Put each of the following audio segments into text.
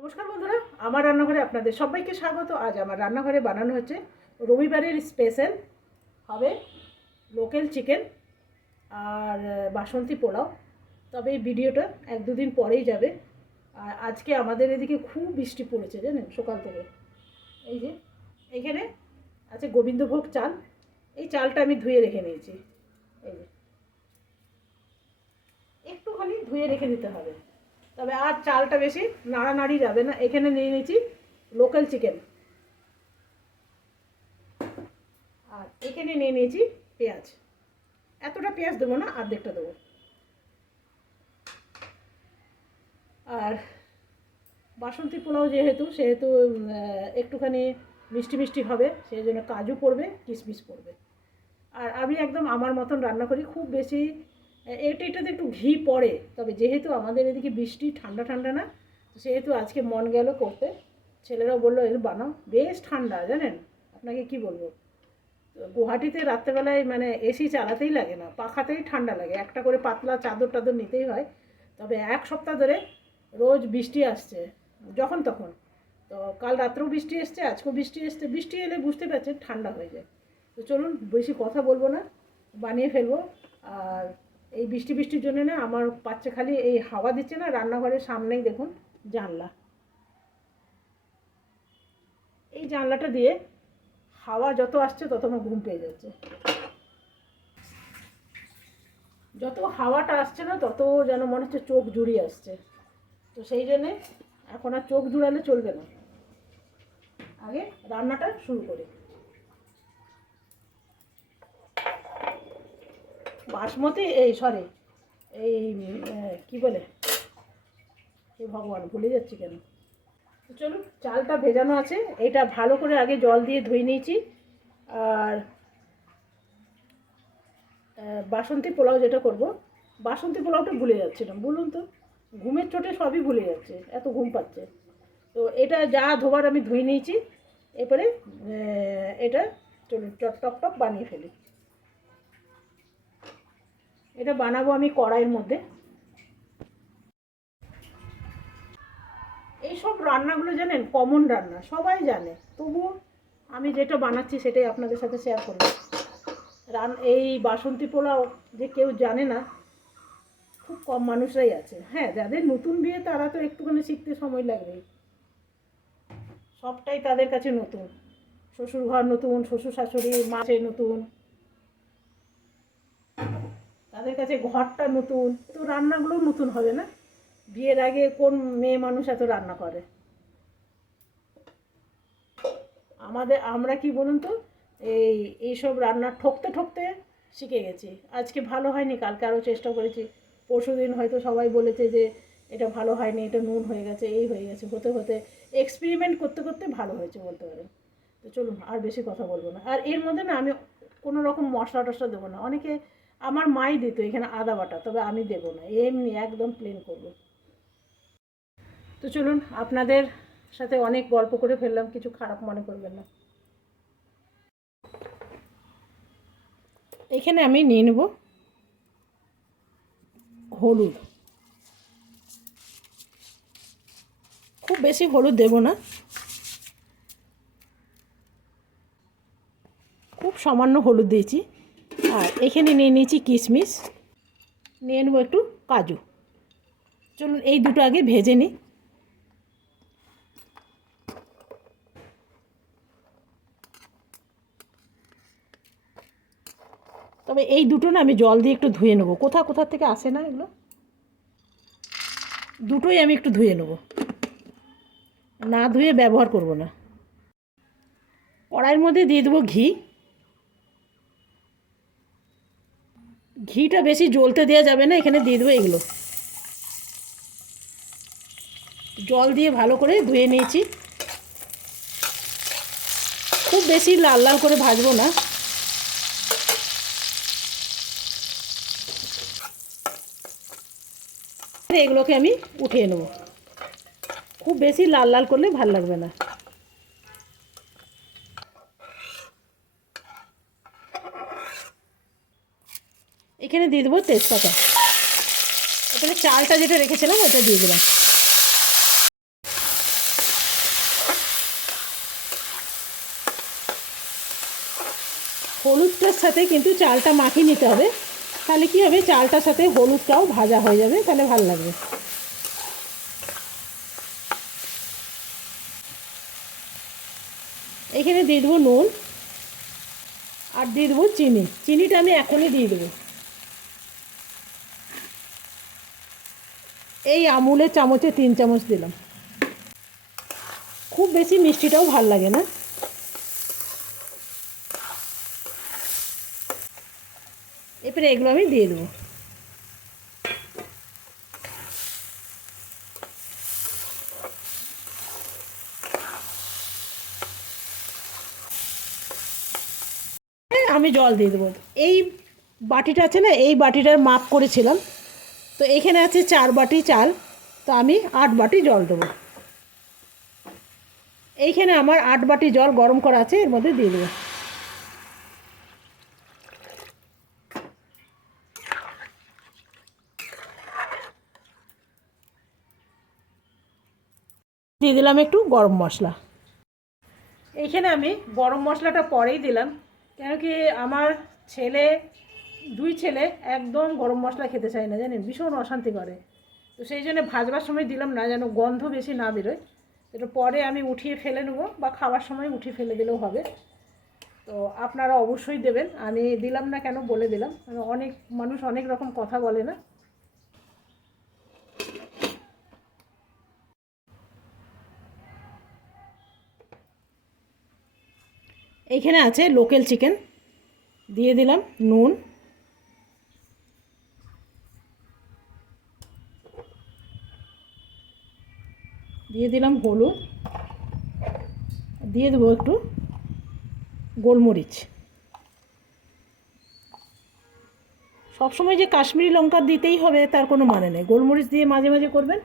নমস্কার বন্ধুরা, আমার রান্নাঘরে আপনাদের সবাইকে স্বাগত। আজ আমার রান্নাঘরে বানানো হচ্ছে রবিবারের স্পেশাল হবে লোকাল চিকেন আর বাসন্তী পোলাও। তবে এই ভিডিওটা এক দুদিন পরেই যাবে। আর আজকে আমাদের এদিকে খুব বৃষ্টি পড়েছে, জানেন, সকাল থেকে। এই যে এইখানে আছে গোবিন্দভোগ চাল। এই চালটা আমি ধুয়ে রেখে নিয়েছি। এই যে, একটুখানি ধুয়ে রেখে দিতে হবে। তবে আর চালটা বেশি নাড়ানাড়ি যাবে না। এখানে নিয়ে নিয়েছি লোকাল চিকেন আর এখানে নিয়ে নিয়েছি পেঁয়াজ। এতটা পেঁয়াজ দেবো না অর্ধেকটা দেবো। আর বাসন্তী পোলাও যেহেতু, সেহেতু একটুখানি মিষ্টি মিষ্টি হবে, সেই জন্য কাজু পড়বে, কিশমিশ পড়বে। আর আমি একদম আমার মতন রান্না করি, খুব বেশি এটা এটাতে একটু ঘি পড়ে, তবে যেহেতু আমাদের এদিকে বৃষ্টি ঠান্ডা ঠান্ডা না, তো সেহেতু আজকে মন গেল করতে। ছেলেরাও বলল এর বানাও। বেশ ঠান্ডা, জানেন? আপনাকে কি বলব? গুয়াহাটিতে রাত্রেবেলায় মানে এসি চালাতেই লাগে না, পাখাতেই ঠান্ডা লাগে। একটা করে পাতলা চাদর টাদর নিতেই হয়। তবে এক সপ্তাহ ধরে রোজ বৃষ্টি আসছে, যখন তখন। তো কাল রাত্রেও বৃষ্টি এসছে, আজকেও বৃষ্টি এসছে। বৃষ্টি এলে বুঝতে পারছেন ঠান্ডা হয়ে যায়। তো চলুন, বেশি কথা বলব না, বানিয়ে ফেলব। আর এই বৃষ্টি বৃষ্টির জন্য না আমার পাচ্ছে খালি এই হাওয়া দিচ্ছে না, রান্নাঘরের সামনেই দেখুন জানলা। এই জানলাটা দিয়ে হাওয়া যত আসছে তত আমার ঘুম পেয়ে যাচ্ছে। যত হাওয়াটা আসছে না তত যেন মনে হচ্ছে চোখ জুড়িয়ে আসছে। তো সেই জন্যে এখন আর চোখ জুড়ালে চলবে না। আগে রান্নাটা শুরু করি। বাসমতি, এই সরি এই কি বলে? হে ভগবান, ভুলে যাচ্ছি কেন? চলুন, চালটা ভেজানো আছে। এটা ভালো করে আগে জল দিয়ে ধুয়ে নিয়েছি। আর বাসন্তী পোলাও যেটা করব, বাসন্তী পোলাওটা ভুলে যাচ্ছিলাম বলুন তো, ঘুমের চোটে সবই ভুলে যাচ্ছে, এত ঘুম পাচ্ছে। তো এটা যা ধোবার আমি ধুয়ে নিয়েছি, এরপরে এটা, চলুন, টক টক টক বানিয়ে ফেলি। এটা বানাবো আমি কড়াইয়ের মধ্যে। এইসব রান্নাগুলো জানেন কমন রান্না, সবাই জানে। তবুও আমি যেটা বানাচ্ছি সেটাই আপনাদের সাথে শেয়ার করব। রান, এই বাসন্তী পোলাও যে কেউ জানে না, খুব কম মানুষরাই আছে। হ্যাঁ যাদের নতুন বিয়ে তারা তো একটুখানি শিখতে সময় লাগবেই সবটাই তাদের কাছে নতুন। শ্বশুর ঘর নতুন শ্বশুর শাশুড়ি মাছে নতুন। তাদের কাছে ঘরটা নতুন, তো রান্নাগুলো নতুন হবে না? বিয়ের আগে কোন মেয়ে মানুষ এত রান্না করে? আমাদের, আমরা কি বলুন তো, এই, এইসব রান্না ঠকতে ঠকতে শিখে গেছি। আজকে ভালো হয়নি, কালকে আরও চেষ্টা করেছি। পরশু দিন হয়তো সবাই বলেছে যে এটা ভালো হয়নি, এটা নুন হয়ে গেছে, এই হয়ে গেছে, হতে হতে এক্সপেরিমেন্ট করতে করতে ভালো হয়েছে বলতে পারেন। তো চলুন, আর বেশি কথা বলব না। আর এর মধ্যে না, আমি কোনো রকম মশলা টশলা দেবো না। অনেকে আমার মাই দিত এখানে আদা বাটা, তবে আমি দেবো না, এমনি একদম প্লেন করব। তো চলুন, আপনাদের সাথে অনেক গল্প করে ফেললাম, কিছু খারাপ মনে করবেন না। এখানে আমি নিয়ে নেব হলুদ। খুব বেশি হলুদ দেব না। খুব সামান্য হলুদ দিয়েছি। আর এখানে নিয়ে নিয়েছি কিশমিশ। নিয়ে নেব একটু কাজু। চলুন, এই দুটো আগে ভেজে নিই। তবে এই দুটো না আমি জল দিয়ে একটু ধুয়ে নেব। কোথা কোথা থেকে আসে না এগুলো? দুটোই আমি একটু ধুয়ে নেব। না ধুয়ে ব্যবহার করব না। কড়াইয়ের মধ্যে দিয়ে দেবো ঘি। ঘিটা বেশি জ্বলতে দেওয়া যাবে না, এখানে দিয়ে দেবো এগুলো। জল দিয়ে ভালো করে ধুয়ে নিয়েছি। খুব বেশি লাল লাল করে ভাজবো না। এগুলোকে আমি উঠিয়ে নেব। খুব বেশি লাল লাল করলে ভালো লাগবে না। দিয়ে দেবো তেজপাতা। এখানে চালটা যেটা রেখেছিলাম, ওটা দিয়ে দিলাম। হলুদটার সাথে কিন্তু চালটা মাখিয়ে নিতে হবে। তাহলে কি হবে? চালটার সাথে হলুদটাও ভাজা হয়ে যাবে, তাহলে ভালো লাগবে। এখানে দিয়ে দেবো নুন আর দিয়ে দেবো চিনি। চিনিটা আমি এখনই দিয়ে দেবো। এই আমুলের চামচে তিন চামচ দিলাম। খুব বেশি মিষ্টিটাও ভালো লাগে না। এরপরে এগুলো আমি দিয়ে দেবো। আমি জল দিয়ে দেবো। এই বাটিটা আছে না, এই বাটিটার মাপ করেছিলাম। তো এখানে আছে চার বাটি চাল। তো আমি আট বাটি জল দেবো। এইখানে আমার আট বাটি জল গরম করা আছে, এর মধ্যে দিয়ে দেবো। দিয়ে দিলাম একটু গরম মশলা। এইখানে আমি গরম মশলাটা পরেই দিলাম। কেন কি আমার ছেলে দুই ছেলে একদম গরম মশলা খেতে চায় না, জানেন? ভীষণ অশান্তি করে। তো সেই জন্য ভাজবার সময় দিলাম না, যেন গন্ধ বেশি না বেরোয়। এটা পরে আমি উঠিয়ে ফেলে নেব বা খাওয়ার সময় উঠিয়ে ফেলে দিলেও হবে। তো আপনারা অবশ্যই দেবেন। আমি দিলাম না কেন বলে দিলাম। মানে অনেক মানুষ অনেক রকম কথা বলে না। এইখানে আছে লোকাল চিকেন। দিয়ে দিলাম নুন। দিয়ে দিলাম হলুদ। দিয়ে দেবো একটু গোলমরিচ। সবসময় যে কাশ্মীরি লঙ্কা দিতেই হবে তার কোনো মানে নেই। গোলমরিচ দিয়ে মাঝে মাঝে করবেন,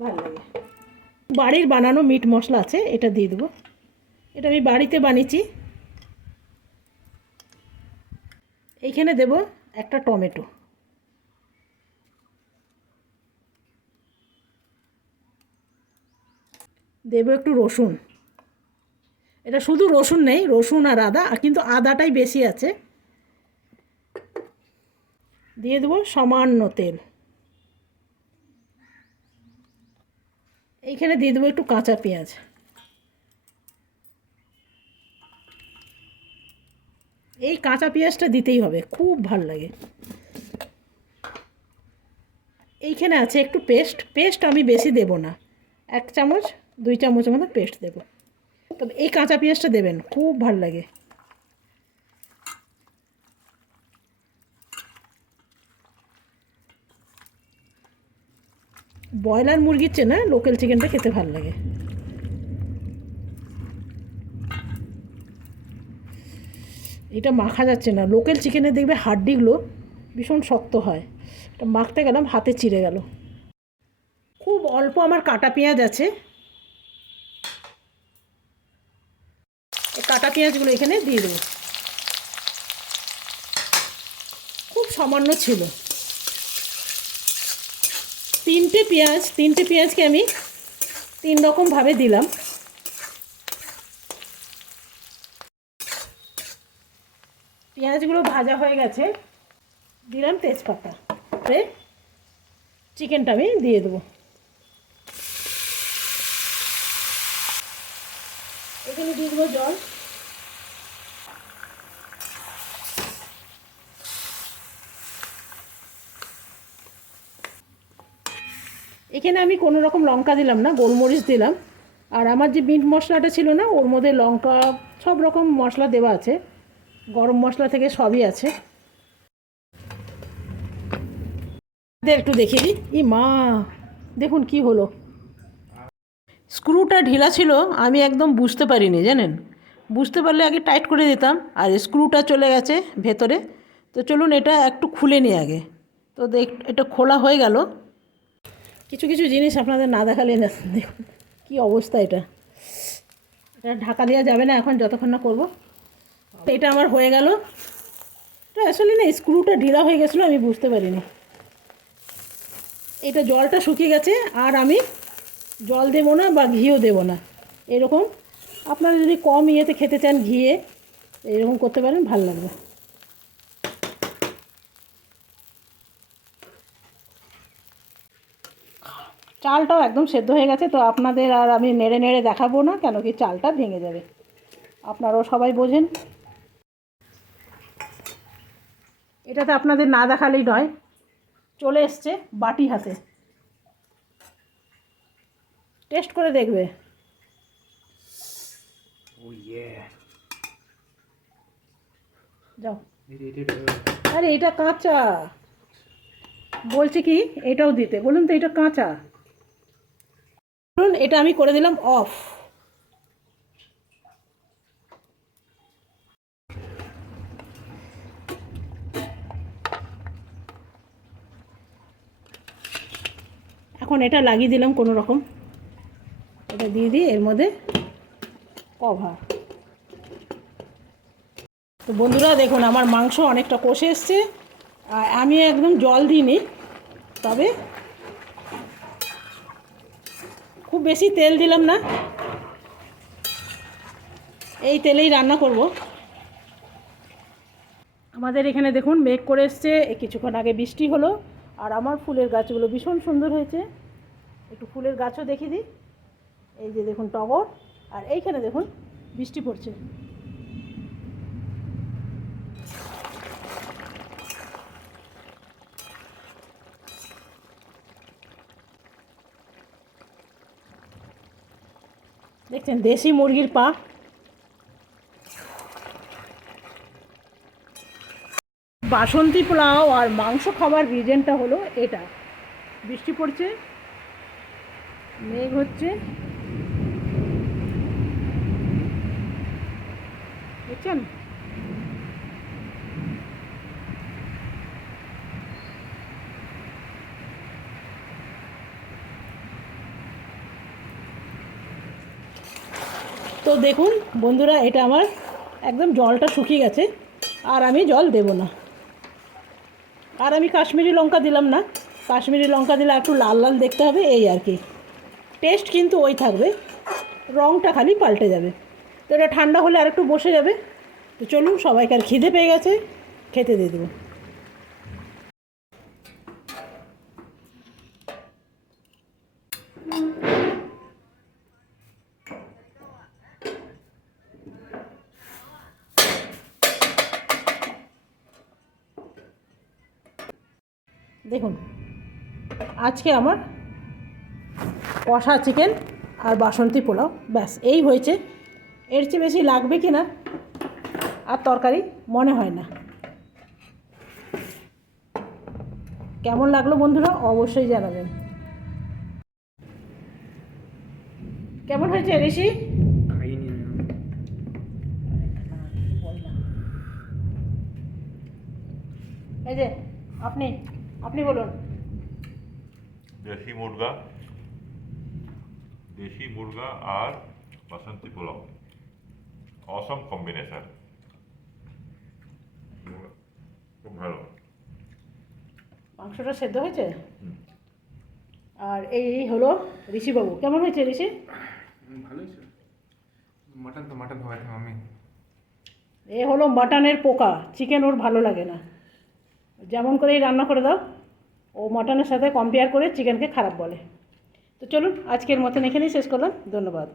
ভালো লাগে। বাড়ির বানানো মিট মশলা আছে, এটা দিয়ে দেবো। এটা আমি বাড়িতে বানিয়েছি। এইখানে দেব একটা টমেটো। দেব একটু রসুন। এটা শুধু রসুন নেই, রসুন আর আদা কিন্তু আদাটাই বেশি আছে। দিয়ে দেবো সামান্য তেল। এইখানে দিয়ে দেবো একটু কাঁচা পেঁয়াজ। এই কাঁচা পেঁয়াজটা দিতেই হবে, খুব ভালো লাগে। এইখানে আছে একটু পেস্ট। পেস্ট আমি বেশি দেব না। এক চামচ দুই চামচের মতো পেস্ট দেব। তবে এই কাঁচা পেঁয়াজটা দেবেন, খুব ভালো লাগে। ব্রয়লার মুরগির চেয়ে না লোকাল চিকেনটা খেতে ভালো লাগে। এটা মাখা যাচ্ছে না। লোকাল চিকেনে দেখবে হাড্ডিগুলো ভীষণ শক্ত হয়। এটা মাখতে গেলাম, হাতে চিড়ে গেল। খুব অল্প আমার কাটা পেঁয়াজ আছে এই কাটা পেঁয়াজগুলো এখানে দিয়ে দেবো। খুব সামান্য ছিল। তিনটে পেঁয়াজ, তিনটে পেঁয়াজকে আমি তিন রকমভাবে দিলাম। পেঁয়াজগুলো ভাজা হয়ে গেছে। দিলাম তেজপাতা। এবারে চিকেনটা আমি দিয়ে দেবো। এখানে দিয়ে দেবো জল। এখানে আমি কোনো রকম লঙ্কা দিলাম না, গোলমরিচ দিলাম। আর আমার যে মিট মশলাটা ছিল না, ওর মধ্যে লঙ্কা, সব রকম মশলা দেওয়া আছে। গরম মশলা থেকে সবই আছে। একটু দেখিয়ে দিই। ই মা, দেখুন কি হলো। স্ক্রুটা ঢিলা ছিল, আমি একদম বুঝতে পারিনি, জানেন? বুঝতে পারলে আগে টাইট করে দিতাম, আর স্ক্রুটা চলে গেছে ভেতরে। তো চলুন এটা একটু খুলে নিই আগে। তো দেখ, এটা খোলা হয়ে গেল। কিছু কিছু জিনিস আপনাদের না দেখালে না, দেখুন, কী অবস্থা এটা। এটা ঢাকা দেওয়া যাবে না এখন, যতক্ষণ না করব। এটা আমার হয়ে গেল। এটা আসলে না স্ক্রুটা ঢিলা হয়ে গেছিল, আমি বুঝতে পারিনি। এটা জলটা শুকিয়ে গেছে, আর আমি জল দেবো না বা ঘিও দেবো না। এরকম। আপনারা যদি কম ইয়েতে খেতে চান, ঘিয়ে এরকম করতে পারেন, ভালো লাগবে। চালটাও একদম সেদ্ধ হয়ে গেছে তো আপনাদের আর আমি নেড়ে নেড়ে দেখাবো না কেন কি চালটা ভেঙে যাবে। আপনারাও সবাই বোঝেন। এটাতে আপনাদের না দেখালেই নয় চলে এসছে বাটি হাতে। টেস্ট করে দেখবে। Oh যাও। Uh, আরে এটা কাঁচা। বলছে কি এটাও দিতে। বলুন তো এটা কাঁচা। বলুন এটা আমি করে দিলাম অফ এখন এটা লাগিয়ে দিলাম কোনো রকম। এটা দিয়ে দিই এর মধ্যে কভার তো বন্ধুরা দেখুন, আমার মাংস অনেকটা কষে এসছে। আমি একদম জল দিইনি, তবে খুব বেশি তেল দিলাম না। এই তেলেই রান্না করব। আমাদের এখানে দেখুন, মেঘ করে এসছে। কিছুক্ষণ আগে বৃষ্টি হলো। আর আমার ফুলের গাছগুলো ভীষণ সুন্দর হয়েছে। একটু ফুলের গাছও দেখিয়ে দিই। এই যে দেখুন টগর। আর এইখানে দেখুন বৃষ্টি পড়ছে। দেখছেন, দেশি মুরগির পা। বাসন্তী পোলাও আর মাংস খাবার রিজনটা হলো এটা। বৃষ্টি পড়ছে, মেঘ হচ্ছে। দেখছেন? তো দেখুন, বন্ধুরা, এটা আমার একদম জলটা শুকিয়ে গেছে, আর আমি জল দেব না। আর আমি কাশ্মীরি লঙ্কা দিলাম না। কাশ্মীরি লঙ্কা দিলে একটু লাল লাল দেখতে হবে, এই আর কি। টেস্ট কিন্তু ওই থাকবে রঙটা খালি পাল্টে যাবে। তো এটা ঠান্ডা হলে আর একটু বসে যাবে। তো চলুন সবাইকার খিদে পেয়ে গেছে, খেতে দিয়ে দেবো। দেখুন আজকে আমার কষা চিকেন আর বাসন্তী পোলাও ব্যাস এই হয়েছে। এর চেয়ে বেশি লাগবে কি না আর তরকারি মনে হয় না। কেমন লাগল বন্ধুরা অবশ্যই জানাবেন। কেমন হয়েছে ঋষি। এই যে আপনি আপনি বলুন। দেশি মুরগা দেশি মুরগা আর বাসন্তী পোলাও। অসম কম্বিনেশন খুব ভালো। মাংসটা সেদ্ধ হয়েছে? আর এই হলো ঋষিবাবু। কেমন হয়েছে ঋষি? ভালো হয়েছে। মটন তো মটন হয় আমি। এ হলো মাটনের পোকা। চিকেন ওর ভালো লাগে না। যেমন করেই রান্না করে দাও। ও মটনের সাথে কম্পেয়ার করে চিকেনকে খারাপ বলে। তো চলুন, আজকের মতন এখানেই শেষ করলাম। ধন্যবাদ।